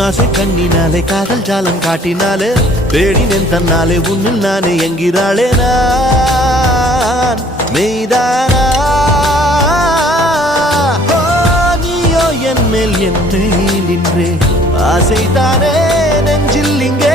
உன்னாசை கண்ணினாலே காதல் ஜாலம் காட்டினாலே தேடினேன் தன்னாலே உன்னில் நானே என்கிறாளே நான் மெய்தானா என் மேல் என்னை நின்றே ஆசைதானே நெஞ்சில் இங்கே